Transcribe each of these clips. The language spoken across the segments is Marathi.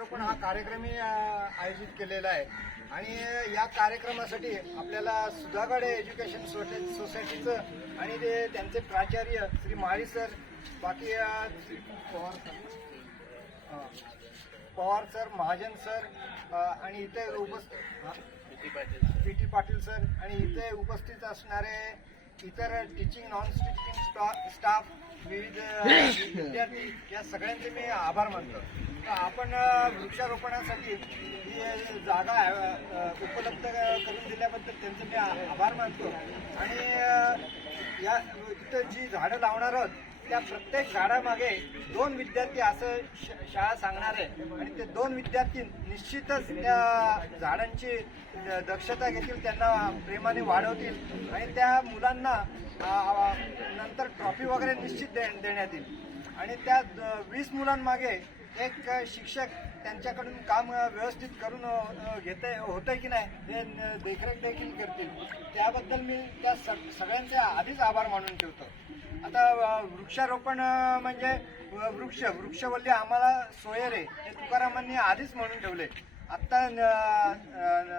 वृक्षारोपण हा कार्यक्रमही आयोजित केलेला आहे. आणि या कार्यक्रमासाठी आपल्याला सुधागड एज्युकेशन सोसाय- सोसायटीचं आणि ते त्यांचे प्राचार्य श्री माळी सर बाकी Shri Pawar sir. Pawar sir Mahajan sir आणि इथे उपस्थित पी टी पाटील सर आणि इथे उपस्थित असणारे इतर टीचिंग नॉन टीचिंग स्टाफ विविध विद्यार्थी या सगळ्यांचे मी आभार मानतो. आपण वृक्षारोपणासाठी ही जागा उपलब्ध करून दिल्याबद्दल त्यांचे मी आभार मानतो. आणि या इथं जी झाडं लावणार आहोत त्या प्रत्येक झाडामागे दोन विद्यार्थी असं श- शाळा सांगणार आहे. आणि ते दोन विद्यार्थी निश्चितच त्या झाडांची दक्षता घेतील त्यांना प्रेमाने वाढवतील आणि त्या मुलांना नंतर ट्रॉफी वगैरे निश्चित दे- देण्यात येईल. आणि त्या द- वीस मुलांमागे एक शिक्षक त्यांच्याकडून काम व्यवस्थित करून घेत होतं की नाही हे देखरेख देखील करतील. त्याबद्दल मी त्या सग- सगळ्यांचे आधीच आभार मानून ठेवतो. आता वृक्षारोपण म्हणजे व- वृक्ष वृक्षवल्ली आम्हाला सोयरे हे तुकारामांनी आधीच म्हणून ठेवले. आत्ता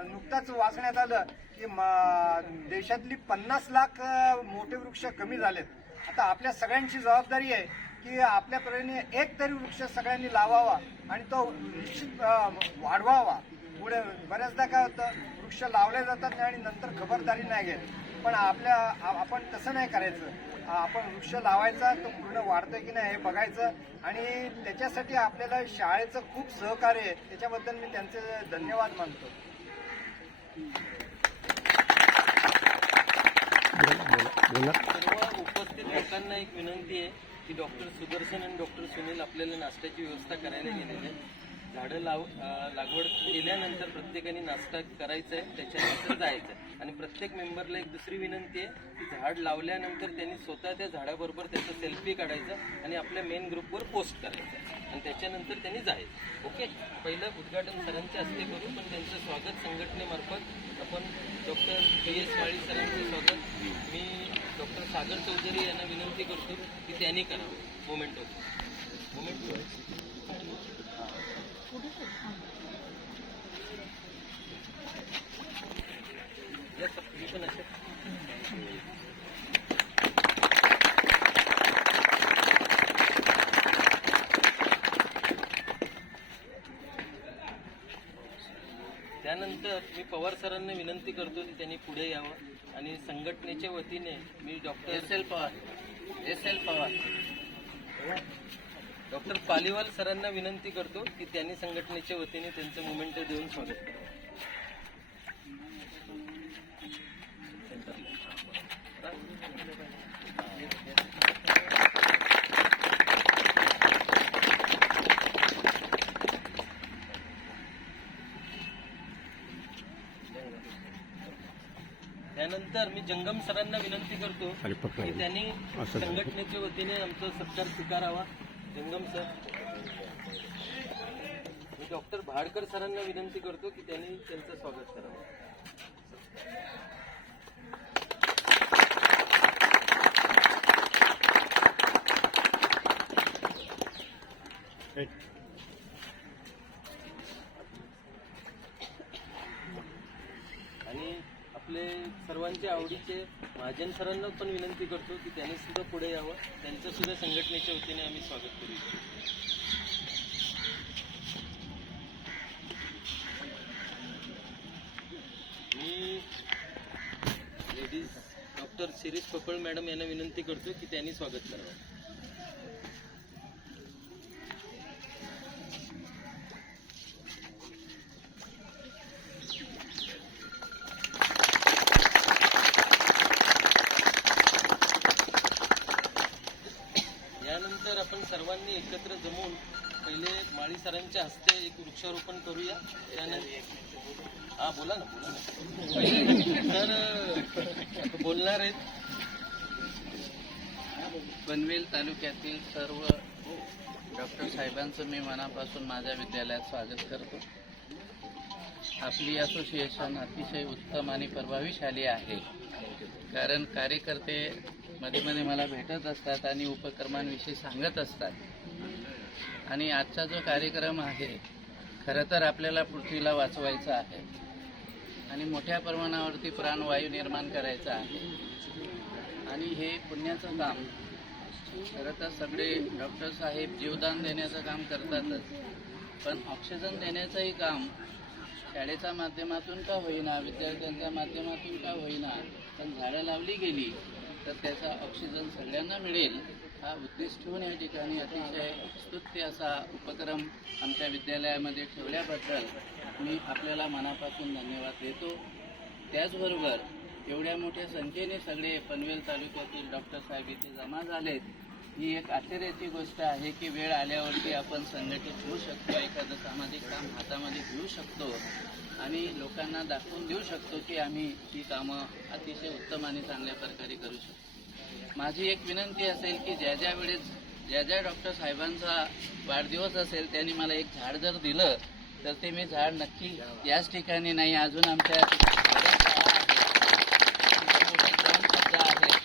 नुकताच वाचण्यात आलं की म- देशातली पन्नास लाख मोठे वृक्ष कमी झालेत. आता आपल्या सगळ्यांची जबाबदारी आहे की आपल्या परीने एक तरी वृक्ष सगळ्यांनी लावावा आणि तो निश्चित वाढवावा. पुढे बऱ्याचदा काय होतं वृक्ष लावले जातात आणि नंतर खबरदारी नाही घेत. पण आपल्या आपण तसं नाही करायचं. आपण वृक्ष लावायचा तो पूर्ण वाढतोय की नाही हे बघायचं आणि त्याच्यासाठी आपल्याला शाळेचं खूप सहकार्य आहे. त्याच्याबद्दल मी त्यांचे धन्यवाद मानतो. सर्व उपस्थित लोकांना एक विनंती आहे. की डॉक्टर सुदर्शन आणि डॉक्टर सुनील आपल्याला नाश्त्याची व्यवस्था करायला गेलेले आहेत. झाडं लाव लागवड केल्यानंतर प्रत्येकाने नाश्ता करायचा आहे त्याच्यानंतर जायचं आहे आणि प्रत्येक मेंबरला एक दुसरी विनंती आहे की झाड लावल्यानंतर त्यांनी स्वतः त्या झाडाबरोबर त्याचा सेल्फी काढायचा आणि आपल्या मेन ग्रुपवर पोस्ट करायचं. आणि त्याच्यानंतर त्यांनी जायचं. ओके? पहिलं उद्घाटन सरांच्या हस्ते करू पण त्यांचं स्वागत संघटनेमार्फत आपण डॉक्टर पी एस माळी सरांचं स्वागत. मी डॉक्टर सागर चौधरी यांना विनंती करतो की त्यांनी करावं. मोमेंट मोमेंटो मोमेंट या सगळी पण अशा त्यानंतर मी पवार सरांना विनंती करतो की त्यांनी पुढे यावं. आणि संघटनेच्या वतीने मी doctor S L Pawar. S L Pawar. Doctor Paliwal सरांना विनंती करतो की त्यांनी संघटनेच्या वतीने त्यांचं मुवमेंट देऊन स्वागत करावं. त्यानंतर मी जंगम सरांना विनंती करतो की त्यांनी संघटनेच्या वतीने आमचा सत्कार स्वीकारावा. जंगम सर. मी डॉक्टर भाडकर सरांना विनंती करतो की त्यांनी त्यांचं स्वागत करावं. आणि आपले सर्वांचे आवडीचे महाजन सरांना पण विनंती करतो की त्यांनी सुद्धा पुढे यावं. त्यांचं सुद्धा संघटनेच्या वतीने आम्ही स्वागत करू मी ladies doctor Shirish Papal madam यांना विनंती करतो की त्यांनी स्वागत करावं. सर्वांनी एकत्र जमून पहिले माळी सरांच्या हस्ते एक वृक्षारोपण करूया. त्यानंतर हा बोला ना बोला ना. पहिले तर बोलणार आहेत. पनवेल तालुक्यातील सर्व डॉक्टर साहेबांचं मी मनापासून माझ्या विद्यालयात स्वागत करतो. आपली असोसिएशन अतिशय उत्तम आणि प्रभावीशाली आहे. कारण कार्यकर्ते मध्ये मध्ये मला भेटत असतात आणि उपक्रमांविषयी सांगत असतात. आणि आजचा जो कार्यक्रम आहे खरं तर आपल्याला पृथ्वीला वाचवायचं आहे. आणि मोठ्या प्रमाणावरती प्राणवायू निर्माण करायचा आहे. आणि हे पुण्याचं काम खरं तर सगळे डॉक्टर साहेब जीवदान देण्याचं काम करतातच. पण ऑक्सिजन देण्याचंही काम शाळेच्या माध्यमातून का होईना विद्यार्थ्यांच्या माध्यमातून का होईना पण झाडं लावली गेली. तर त्याचा ऑक्सिजन सगळ्यांना मिळेल हा उद्देश ठेवून या ठिकाणी अतिशय स्तुत्य असा उपक्रम आमच्या विद्यालयामध्ये ठेवल्याबद्दल मी आपल्याला मनापासून धन्यवाद देतो. त्याचबरोबर एवढ्या मोठ्या संख्येने सगळे पनवेल तालुक्यातील डॉक्टर साहेब इथे जमा झालेत. ही एक आश्चर्याची गोष्ट आहे की वेळ आल्यावरती आपण संघटित होऊ शकतो एखादं सामाजिक काम हातामध्ये घेऊ शकतो आणि लोकांना दाखवून देऊ शकतो की आम्ही ही कामं अतिशय उत्तम आणि चांगल्या प्रकारे करू शकतो. माझी एक विनंती असेल की ज्या ज्या वेळेस ज्या ज्या डॉक्टर साहेबांचा वाढदिवस असेल त्यांनी मला एक झाड जर दिलं तर ते मी झाड नक्की याच ठिकाणी नाही अजून आमच्या ग्रामसभा आहे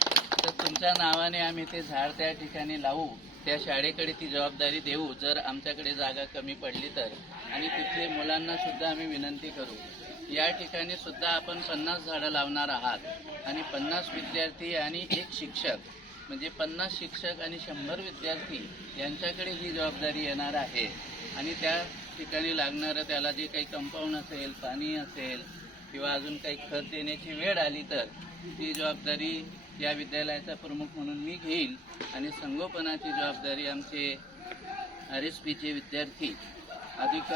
तर नावाने आम्ही ते झाड त्या ठिकाणी लावू त्या शाळेकडे ती जबाबदारी देऊ जर आमच्याकडे जागा कमी पडली तर. आणि तिथले मुलांना सुद्धा आम्ही विनंती करू. या ठिकाणी सुद्धा आपण पन्नास झाडं लावणार आहात. आणि पन्नास विद्यार्थी आणि एक शिक्षक म्हणजे पन्नास शिक्षक आणि शंभर विद्यार्थी यांच्याकडे ही जबाबदारी येणार आहे. आणि त्या ठिकाणी लागणारं त्याला जे काही कंपाऊंड असेल पाणी असेल किंवा अजून काही खत देण्याची वेळ आली तर ती जबाबदारी या विद्यालयाचा प्रमुख म्हणून मी घेईन आणि संगोपनाची जबाबदारी आमचे आर एस पीचे विद्यार्थी अधिक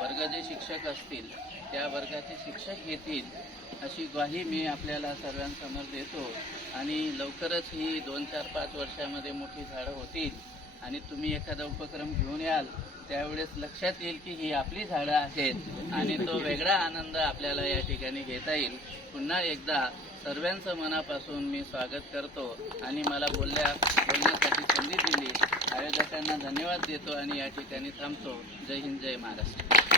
वर्ग जे शिक्षक असतील त्या वर्गाचे शिक्षक घेतील अशी ग्वाही मी आपल्याला सर्वांसमोर देतो. आणि लवकरच ही दोन चार पाच वर्षामध्ये मोठी झाडं होतील. आणि तुम्ही एखादा उपक्रम घेऊन याल त्यावेळेस लक्षात येईल की ही आपली झाडं आहेत आणि तो वेगळा आनंद आपल्याला या ठिकाणी घेता येईल. पुन्हा एकदा सर्वांचं मनापासून मी स्वागत करतो आणि मला बोलल्या बोलण्यासाठी संधी दिली. आयोजकांना धन्यवाद देतो आणि या ठिकाणी थांबतो. जय हिंद जय महाराष्ट्र.